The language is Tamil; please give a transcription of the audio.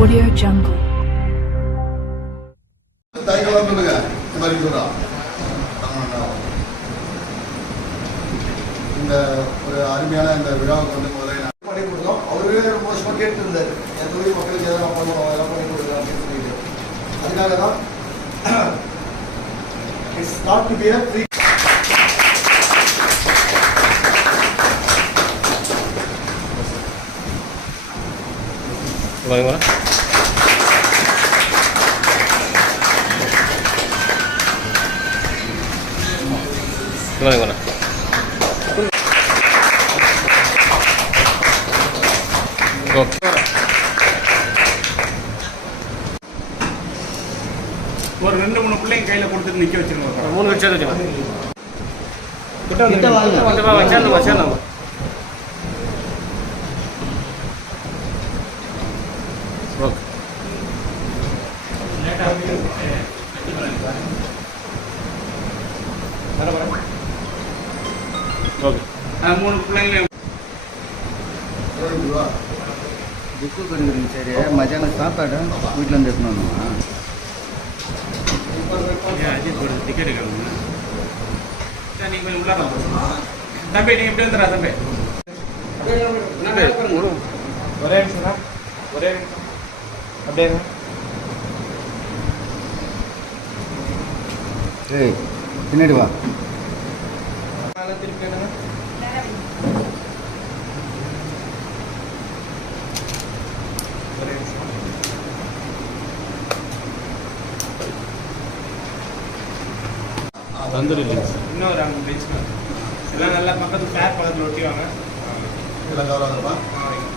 Audio Jungle. இந்த ஒரு அருமையான இந்த விழாவுக்கு வந்து முதல்ல நான் பண்ணி கொடுத்தோம். அவரே ரொம்ப வருஷமா கேட்டு இருந்தாரு என் தொழில் மக்களுக்கு பண்ணுவோம் அதெல்லாம் பண்ணி கொடுக்கலாம் அப்படின்னு சொல்லிட்டு. அதுக்காக தான் it's not to be a free வாங்க வா வாங்க வா ஓகே ஒரு ரெண்டு மூணு பிள்ளைங்க கையில கொடுத்துட்டு நிக்க வச்சிருங்க மூணு பேர் சேர்ந்து வச்சுக்கோங்க கிட்ட வாங்க கிட்ட வாங்க சேர்ந்து வா சேர்ந்து வா ஓகே ஓகே மூணு பிள்ளைங்க ரூபா புக்கு கொடுக்குறீங்க சரி மத்தியானம் சாப்பாடு வீட்டிலேருந்து எடுத்துன்னு வரணுமா அஜித் ஒரு டிக்கெட் எடுக்கணும் சரி நீங்க கொஞ்சம் உள்ளார. தம்பி நீங்க எப்படி வந்துடா தம்பி ஒரே நிமிஷம் ஒரே நிமிஷம் அப்படியே ஏய் பின்னாடி வா திருப்பி என்னங்க தந்தூரி லிங்க்ஸ் இன்னொரு அங்கே பெஞ்ச் எல்லாம் நல்லா பக்கத்து ஃபேர் பக்கத்தில் ஒட்டி வாங்க எல்லாம் கவரம் வைங்க.